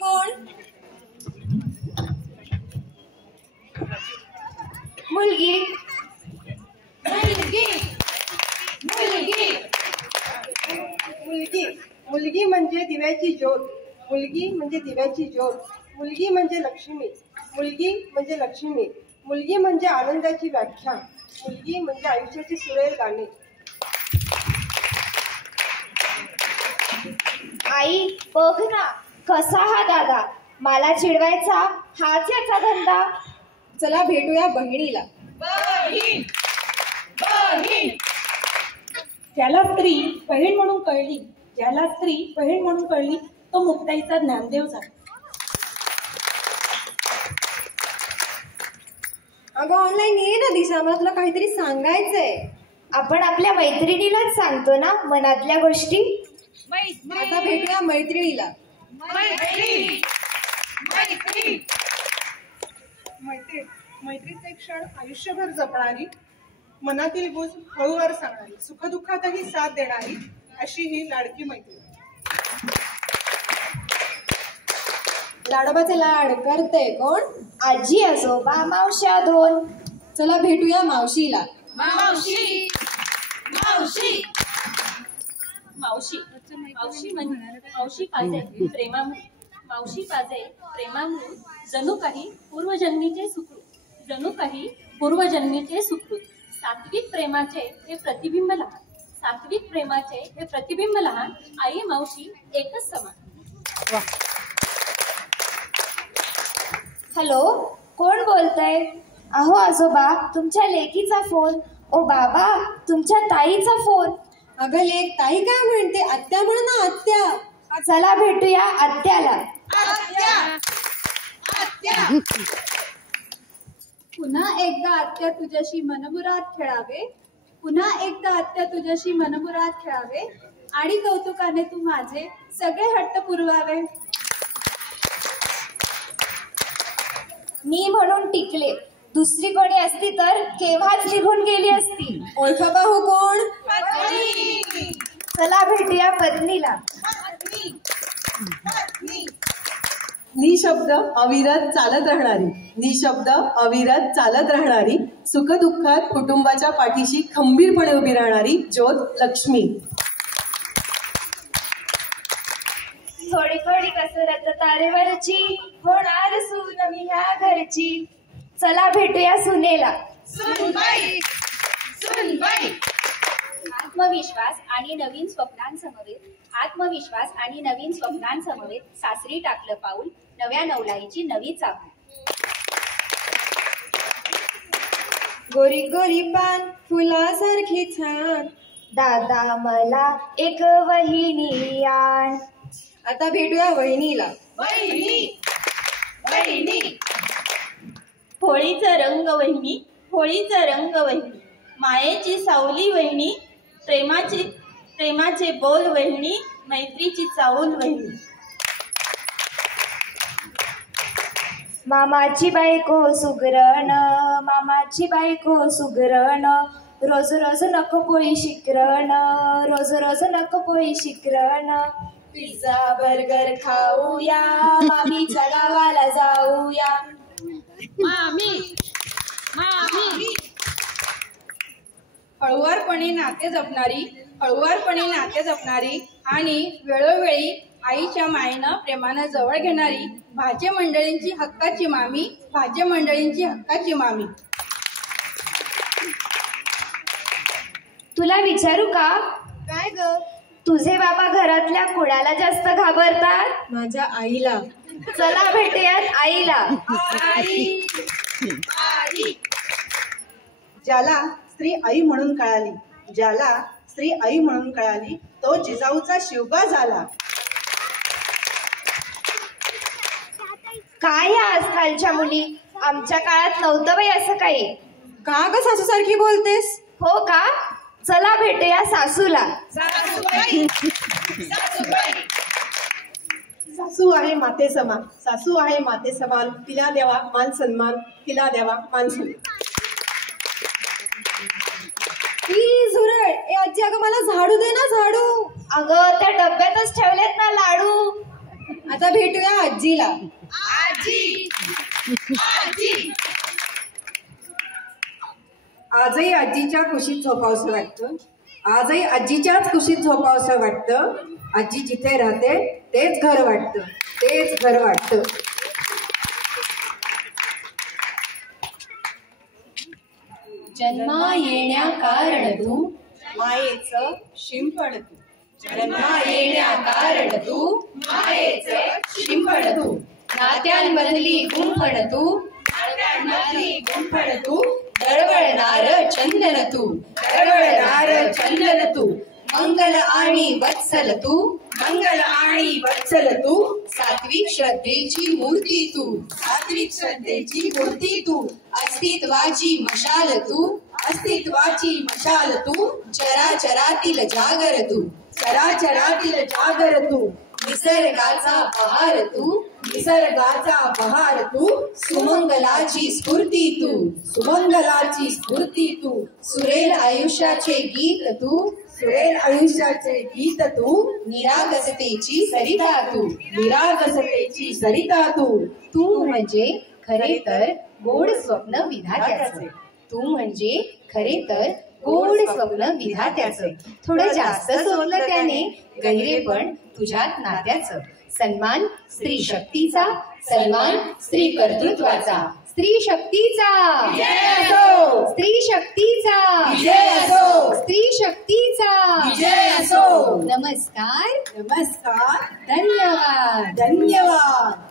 कोण? मुलगी मुलगी मुलगी मुलगी मुलगी म्हणजे दिव्याची ज्योत. मुलगी म्हणजे दिव्याची ज्योत. मुलगी म्हणजे लक्ष्मी. मुलगी म्हणजे लक्ष्मी. मुलगी म्हणजे आनंदाची व्याख्या. मुलगी म्हणजे आयुष्याची सुरेल गाणी. आई बघ ना कसा हा दादा, मला चिडवायचा हाच याचा धंदा. चला भेटूया बहिणीला. बहीण बहीण ज्याला स्त्री बहीण म्हणून कळली, ज्याला स्त्री बहीण म्हणून कळली तो मुक्ताईचा ज्ञानदेव झाला. अगं ऑनलाईन ये ना दिशा, मला तुला काहीतरी सांगायचंय. आपण आपल्या मैत्रिणीलाच सांगतो ना मनातल्या गोष्टी. आता भेटूया मैत्रिणीला. मैत्री मैत्री मैत्रीचे क्षण आयुष्यभर जपणारी, मनातील गुज हळूवार सांगणारी, सुखदुःखातही साथ देणारी अशी ही लाडकी मैत्री. लाडोबाचे लाड करते कोण? आजी आजोबा मावश्या दोन. चला भेटूया मावशीला. मावशी मावशी मावशी मावशी मावशी पाजे प्रेमामृत, मावशी पाजे प्रेमामृत, जणू काही पूर्वजन्मीचे सुकृत, जणू काही पूर्वजन्मीचे सुकृत. सात्विक प्रेमाचे हे प्रतिबिंब लहान, सात्विक प्रेमाचे हे प्रतिबिंब लहान, आई मावशी एकच समान. हॅलो, कोण बोलतय? अहो आजोबा तुमच्या लेकीचा फोन. ओ बाबा तुमच्या ताईचा फोन. अगं लेक ताई काय म्हणते? आत्या म्हण ना आत्या. चला भेटूया आत्याला. आत्या आत्या पुन्हा एकदा आत्या तुझ्याशी मनमुराद खेळावे, पुन्हा एकदा आत्या तुझ्याशी मनमुराद खेळावे, आणि कौतुकाने तू माझे सगळे हट्ट पुरवावे. मी म्हणून टिकले, दुसरी कोणी असती तर केव्हाच निघून गेली असती. ओळखा पाहू कोण? चला भेटूया पत्नीला. निशब्द अविरत चालत राहणारी, निशब्द अविरत चालत राहणारी, सुखदुःखात कुटुंबाच्या पाठीशी खंबीरपणे उभी राहणारी ज्योत लक्ष्मी. थोडी थोडी कसरत तारेवरची, होणार सून मी ह्या घरची. चला भेटूया सुनेला. सुनबाई सुनबाई आत्मविश्वास आणि नवीन स्वप्नांसमवेत, आत्मविश्वास आणि नवीन स्वप्नांसमवेत सासरी टाकलं पाऊल, नव्या नवलाईची नवी चाहूल. गोरी गोरी पान फुलासारखी छान, दादा मला एक वहिनी आण. आता भेटूया वहिनीला. बहिणी बहिणी होळीचा रंग वहिनी, होळीचा रंग वहिनी, मायेची सावली वहिनी, प्रेमाचे बोल वहिनी, मैत्रीची चाऊल वहिनी. मामाची बायको सुगरण, मामाची बायको सुगरण, रोज रोज नको पोळी शिकरण, रोज रोज नको पोळी शिकरण. पिझ्झा बर्गर खाऊया, मामीच्या गावाला जाऊया. मामी मामी हळुवारपणे नाते जपणारी, हळुवारपणे नाते जपणारी आणि वेळोवेळी आईच्या मायेनं प्रेमानं जवळ घेणारी, भाज्य मंडळींची हक्काची मामी, भाज्य मंडळींची हक्काची मामी. तुला विचारू का? काय ग? तुझे बाबा घरातल्या कुणाला जास्त घाबरतात? माझ्या आईला. चला भेटूयात आईला. आई आई ज्याला स्त्री आई म्हणून कळाली, ज्याला स्त्री आई म्हणून कळाली, तो जिजाऊचा शिवबा झाला. काय या आजकालच्या मुली, आमच्या काळात नव्हतं बाई असं काही. का ग सासू सारखी बोलतेस? हो का? चला भेटूया सासूला. सासूबाई सासूबाई सासू आहे माते समान, सासू आहे माते समान, तिला द्यावा मान सन्मान, तिला द्यावा मान सन्मान. झुरळ ए आजी, अगं मला झाडू दे ना झाडू. अगं त्या डब्यातच ठेवलेत ना लाडू. आता भेटूया आजीला. आजी आजी आजही आजीच्या कुशीत झोपावसं वाटतं. आजही आजीच्याच कुशीत झोपावसं वाटतं. आजी जिथे राहते तेच घर वाटतं. तेच घर वाटतं. जन्मा येण्या कारण तू मायेचं शिंपण तू. जन्मा येण्या कारण तू मायेचं शिंपण तू नात्यांमधली गुंफण तू नात्यांमधली गुंफण तू दळवळणार चंदन तू दळवळणार चंदन तू मंगल आणि वत्सल तू मंगल आणि वत्सल तू सात्विक श्रद्धेची मूर्ती तू सात्विक श्रद्धेची मूर्ती तू अस्तित्वाची मशाल तू अस्तित्वाची मशाल तू चराचरातील जागर तू चराचरातील जागर तू निसर्गाचा बहार तू निसर्गाचा बहार तू सुमंगलाची स्फूर्ती तू सुमंगलाची स्फूर्ती तू सुरेल आयुष्याचे गीत तू सुरेल आयुष्याचे गीत तू निरागसतेची सरिता तू निरागसतेची सरिता तू तू म्हणजे खरे तर गोड स्वप्न विधात्याचं तू म्हणजे खरे तर गोड स्वप्न विधात्याचं थोडं जास्त सोडलं त्याने गहिरेपण तुझ्यात नात्याचं सन्मान स्त्री शक्तीचा सन्मान स्त्री कर्तृत्वाचा स्त्री शक्तीचा स्त्री शक्तीचा स्त्री शक्तीचा नमस्कार नमस्कार. धन्यवाद धन्यवाद.